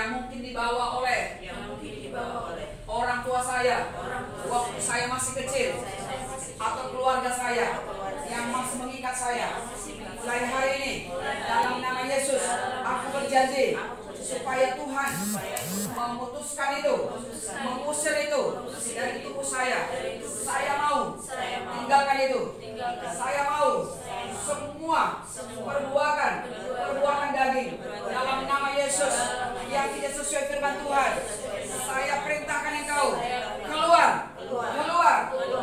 yang mungkin dibawa oleh orang tua saya waktu saya masih kecil, atau keluarga saya yang masih mengikat saya. Mulai hari ini dalam nama Yesus aku berjanji supaya Tuhan memutuskan itu, mengusir itu dari tubuh saya. Saya mau tinggalkan itu. Saya mau semua perbuatan daging dalam nama Yesus yang tidak sesuai firman Tuhan. Saya perintahkan engkau keluar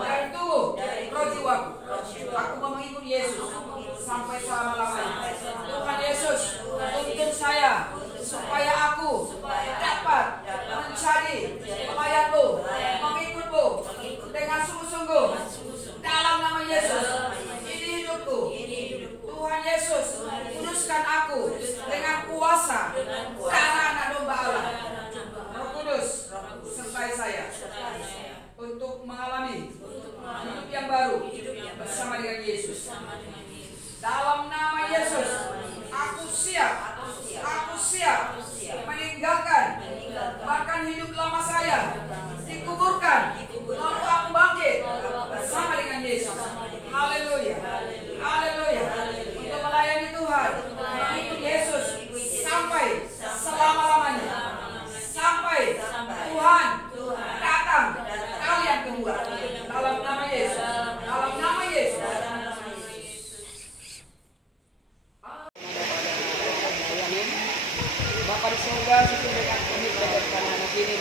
dari tubuh roh jiwaku. Aku mau mengikuti Yesus sampai selama-lamanya. Tuhan Yesus, tuntun saya supaya aku dapat menjadi pelayan-Mu, mengikut-Mu dengan sungguh-sungguh dalam nama Yesus. Ini hidupku. Tuhan Yesus, kuduskan aku dengan kuasa darah anak domba Allah. Roh Kudus sertai saya untuk mengalami hidup yang baru bersama dengan Yesus. Dalam nama Yesus, aku siap meninggalkan bahkan hidup lama saya, dikuburkan, lalu aku bangkit bersama dengan Yesus. Haleluya, haleluya. Untuk melayani Tuhan, mengikut Yesus sampai selama-lamanya, sampai Tuhan datang kali yang kedua. Dalam nama Yesus, dalam nama Yesus. Bapa di surga, sesuai dengan komitmen dari anak ini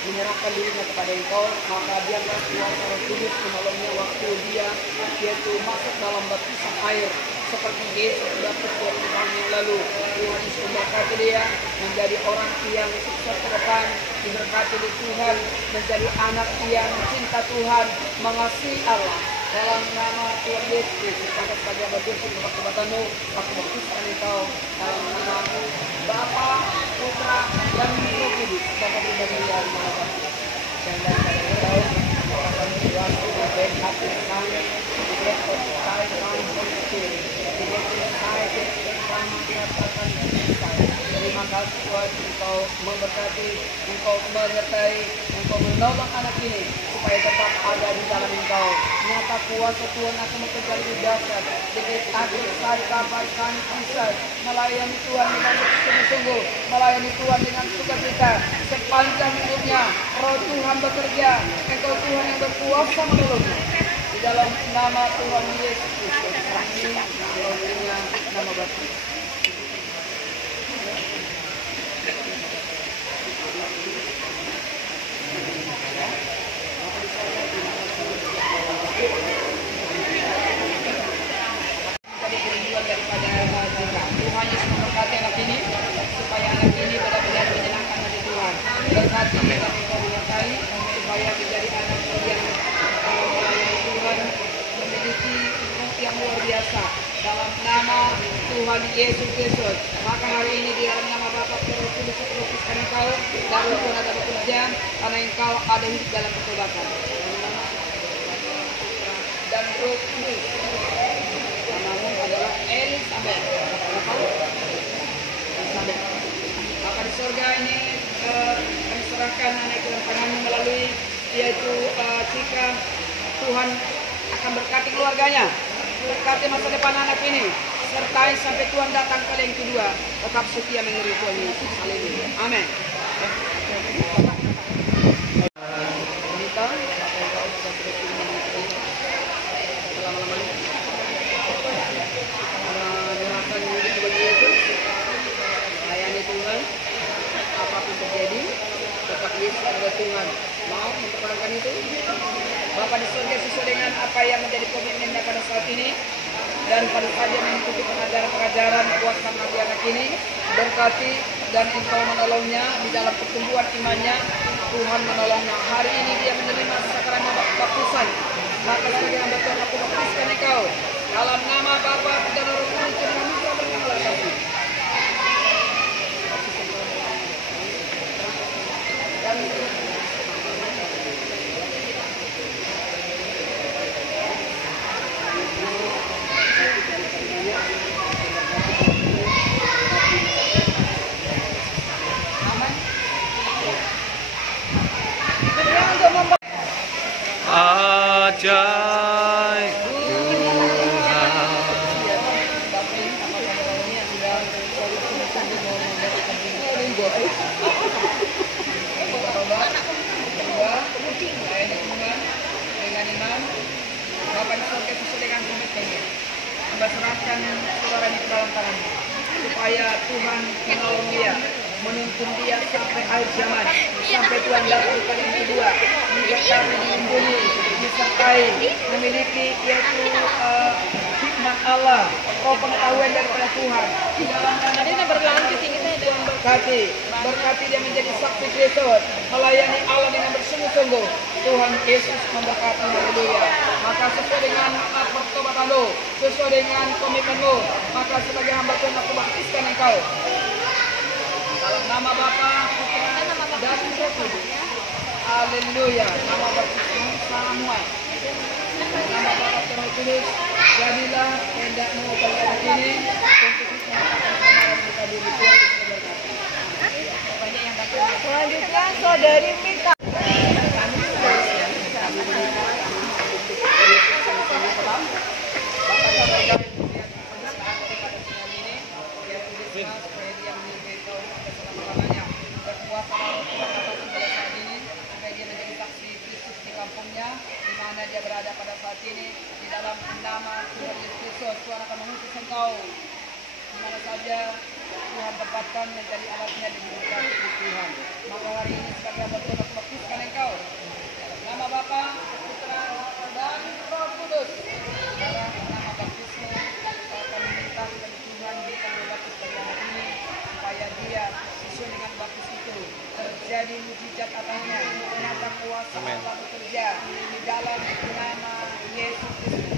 menyerahkan dirinya kepada Engkau, maka biarlah kuasa Roh Kudus menolongnya waktu dia yaitu masuk dalam baptisan air seperti Yesus baptis 2000 tahun yang lalu. Tuhan Yesus memberkati dia menjadi orang yang sukses ke depan, diberkati oleh Tuhan, menjadi anak yang cinta Tuhan, mengasihi Allah. Dalam nama Tuhan Yesus, maka sebagai baptisan pertobatan-Mu, aku baptiskan Engkau dalam nama-Mu, Bapa, Putra, dan Roh Kudus. Bapa pribadi yang Maha Kasih. Dan daripada Engkau, mengatakan Tuhan, dan hati kami, tidak percaya kami berpikir, tidak percaya katakan kita. Terima kasih Tuhan, Engkau memberkati, Engkau menyertai, Engkau menolong anak ini supaya tetap ada di dalam Engkau. Nyata kuasa Tuhan akan bekerja lebih dahsyat. Dikit akhir saat kapan kami bisa melayani Tuhan dengan sungguh-sungguh, melayani Tuhan dengan sukacita sepanjang hidupnya. Roh Tuhan bekerja, Engkau Tuhan yang berkuasa menolongnya. Di dalam nama Tuhan Yesus Kristus, amin. Rohnya nama Bapa. Tuhan Yesus memberkati anak ini supaya anak ini benar-benar menyenangkan hati Tuhan. Berkati dan Engkau menyertai supaya menjadi anak yang melayani Tuhan, memiliki fungsi yang luar biasa dalam nama Tuhan Yesus Kristus. Maka hari ini di dalam nama Bapa, Putra, Roh Kudus, kuduskan Engkau dan Roh Tuhan ada bekerja karena Engkau ada hidup dalam pertobatan. Dan Roh Kudus. Namamu adalah Elisabeth. Maka di surga ini kami serahkan anak itu dalam tangan-Mu melalui yaitu jika Tuhan akan berkati keluarganya, berkati masa depan anak ini, sertai sampai Tuhan datang kali yang kedua, tetap setia mengikuti Tuhan Yesus. Haleluya. Amin. Wanita, apa yang kau sudah berterima kasih selama-lamanya. Menyerahkan diri kepada Yesus, layani Tuhan, apapun terjadi, tetap Yesus adalah Tuhan. Mau mempertahankan itu? Bapa di surga sesuai dengan apa yang menjadi komitmennya pada saat ini, dan pada saja mengikuti pengajaran-pengajaran kuatkan hati anak ini, berkati dan Engkau menolongnya di dalam pertumbuhan imannya. Tuhan menolongnya. Hari ini dia menerima sakramen baptisan. Maka sebagai hamba Tuhan aku baptiskan Engkau dalam nama Bapa dan Roh Kudus dan Putra dan Roh Kudus. ajaib Tuhan. Dengan iman, Bapak di surga sesuai dengan komitmennya. Hamba serahkan suaranya ke dalam tanganmu, supaya Tuhan menolong dia, menuntun dia sampai akhir zaman, sampai Tuhan datang kali yang kedua, kami dilindungi, disertai, memiliki yaitu hikmat Allah, pengetahuan daripada Tuhan. Di dalam nama berlanjut ini berkati dia menjadi saksi Kristus, melayani Allah dengan bersungguh-sungguh. Tuhan Yesus memberkati, haleluya. Maka sesuai dengan pertobatanmu, sesuai dengan komitmenmu, maka sebagai hamba Tuhan aku baptiskan engkau dalam nama Bapa, Putra, dan Roh Kudus. Haleluya. Nama baptismu Samuel. Nama Bapa, Putra, Roh Kudus. Jadilah kehendakmu pada hari ini untuk menyatakan kebenaran kita dulu. Tuhan Yesus memberkati. Banyak yang datang. Selanjutnya Saudari Mika. Di mana dia berada pada saat ini, di dalam nama Tuhan Yesus Kristus, Tuhan akan mengutus engkau di mana saja Tuhan tempatkan menjadi alatnya diberkati Tuhan. Maka hari ini sebagai hamba Tuhan aku baptiskan engkau dalam nama Bapa, Putra, dan Roh Kudus. Dalam nama baptismu akan meminta kepada Tuhan berikan baptis pada hari ini, supaya dia sesuai dengan baptis itu terjadi mujizat atasnya, nyata kuasa Allah bekerja di dalam nama Yesus Kristus.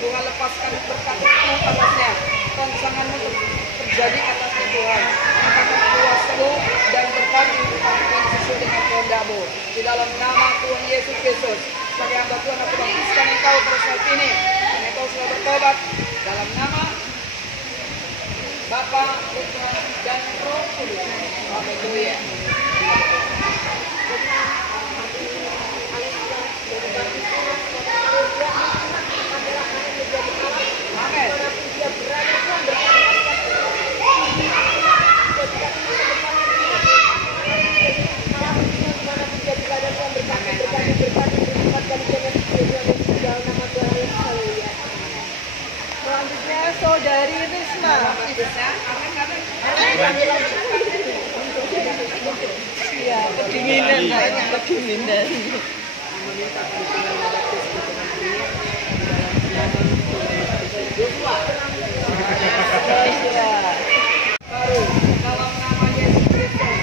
Tuhan lepaskan berkat-Mu atasnya, rongsangan-Mu terjadi atasnya Tuhan. Angkatkan kuasa-Mu dan berkat-Mu sesuai dengan kehendak-Mu. Di dalam nama Tuhan Yesus Kristus, sebagai hamba Tuhan aku baptiskan engkau pada saat ini, dan engkau sudah bertobat dalam nama Bapa, Putra, dan Roh Kudus. Haleluya. Selanjutnya Saudari Risma. Ya, kedinginan banyak, kedinginan. Baru dalam nama Yesus Kristus,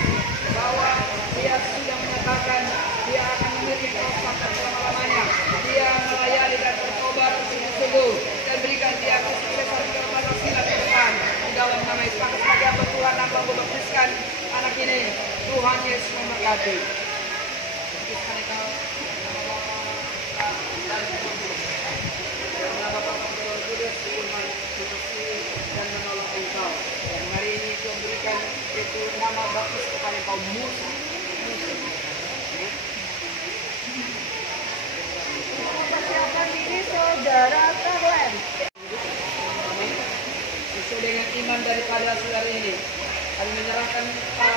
bahwa dia sudah menyatakan dia akan menerima engkau sampai selama-lamanya. Dia melayani dan bertobat sungguh-sungguh dan berikan dia kesuksesan keberhasilan ke depan. Di dalam nama Yesus, maka sebagai hamba Tuhan aku membaptiskan anak ini. Tuhan Yesus memberkati. Baptiskan engkau nama Bapa dan Roh Kudus. Nama Bapa dan Roh Kudus, Tuhan mengasihi dan menolong engkau. Dan hari ini Tuhan berikan itu nama baptis kepada engkau Musa. Persiapkan diri Saudara Karlen. Sesuai dengan iman daripada saudara ini, kami menyerahkan ke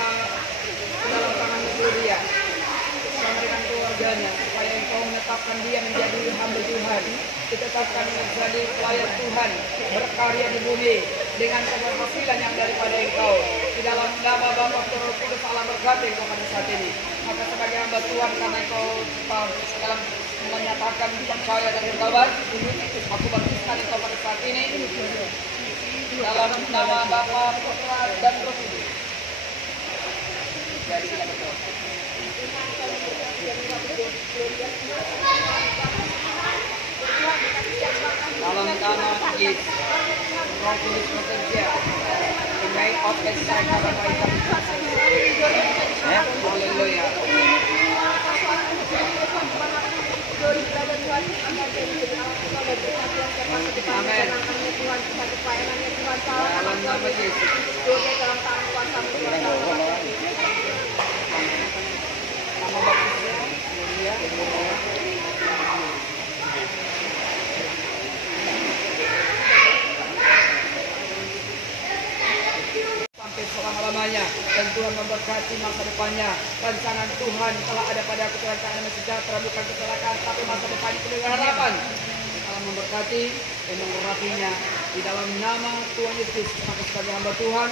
dalam tangan dia bersama dengan keluarganya, supaya engkau menetapkan dia menjadi hamba Tuhan, ditetapkan menjadi pelayan Tuhan, berkarya di bumi dengan keberhasilan yang daripada engkau. Di dalam nama Bapa, Putra, Roh Kudus, Allah berkati engkau pada saat ini. Maka sebagai hamba Tuhan, karena engkau dalam menyatakan percaya dan bertobat, aku baptiskan engkau pada saat ini dalam nama Bapa, Putra, dan Roh Kudus. Jadi kita berdoa. Dalam nama Yesus, Roh Kudus bekerja. Make out inside our lives. Haleluya. Amin. Dalam nama Yesus. Nama baptisnya, Gloria. Sampai selama-lamanya, dan Tuhan memberkati masa depannya. Rancangan Tuhan telah ada pada aku, rancangan yang sejahtera, bukan kecelakaan, tapi masa depan penuh dengan harapan. Allah memberkati dan mengurapinya di dalam nama Tuhan Yesus. Maka sebagai hamba Tuhan,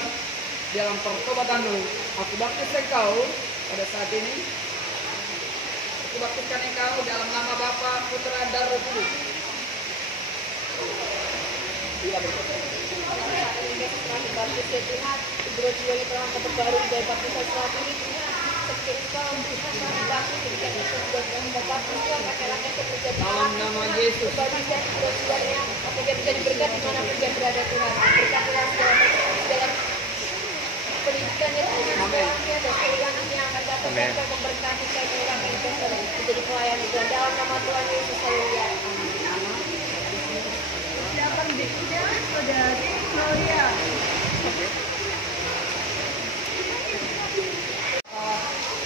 dalam pertobatanmu, aku baptis engkau pada saat ini. Aku baptiskan engkau dalam nama Bapa, Putra, dan Roh Kudus. Bila setelah dibaptis ya Tuhan, hidro jiwanya telah terbaru dari baptisan saat ini Tuhan. Seperti Engkau Tuhan telah dibaptis, jadikan itu juga telah membaptis Tuhan, laki-laki seperti dalam nama Yesus. Bagi dan hidro jiwanya, apa dia bisa diberkati dimanapun dia berada Tuhan. Berkatilah segala pendidikannya Tuhan, sekolahnya dan sekolahnya yang akan datang dan memberkati satu orang yang menjadi pelayan Tuhan. Dalam nama Tuhan Yesus, haleluya. Siapa berikutnya? Saudari Gloria.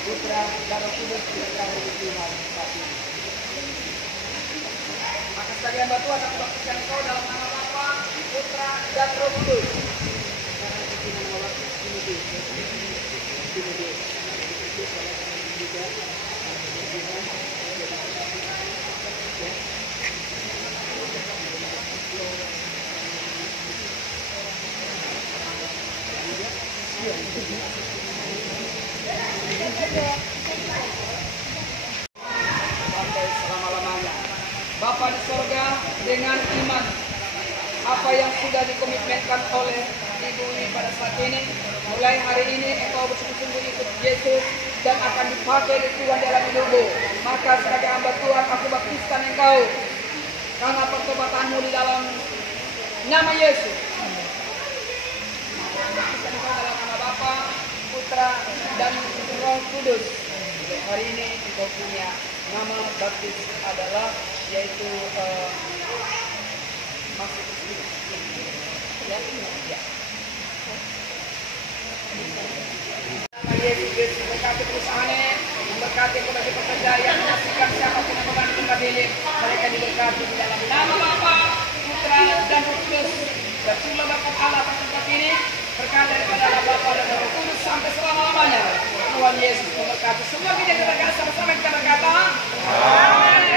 Putra dan Roh Kudus berkata di Tuhan. Maka sebagai hamba Tuhan, aku baptiskan engkau dalam nama Bapa, Putra, dan Roh Kudus. Sampai selama-lamanya. Bapa di sorga, dengan iman apa yang sudah dikomitmenkan oleh ibu ini pada saat ini, mulai hari ini engkau bersungguh-sungguh ikut Yesus dan akan dipakai di Tuhan dalam hidupmu. Maka sebagai hamba Tuhan, aku baptiskan engkau karena pertobatanmu di dalam nama Yesus. Baptiskan engkau dalam nama Bapa, Putra, dan Roh Kudus. Hari ini engkau punya nama baptis adalah yaitu masuk Kristus. Ya. Yesus Kristus memberkati perusahaannya, memberkati kepada pekerja yang menyaksikan siapapun yang membantu kembali, mereka diberkati di dalam nama Bapa, Putra, dan Roh Kudus. Dan jumlah berkat Allah atas tempat ini berkat daripada Allah Bapa dan Roh Kudus sampai selama-lamanya. Tuhan Yesus memberkati semua. Kita berkata sama-sama, kita berkata amin.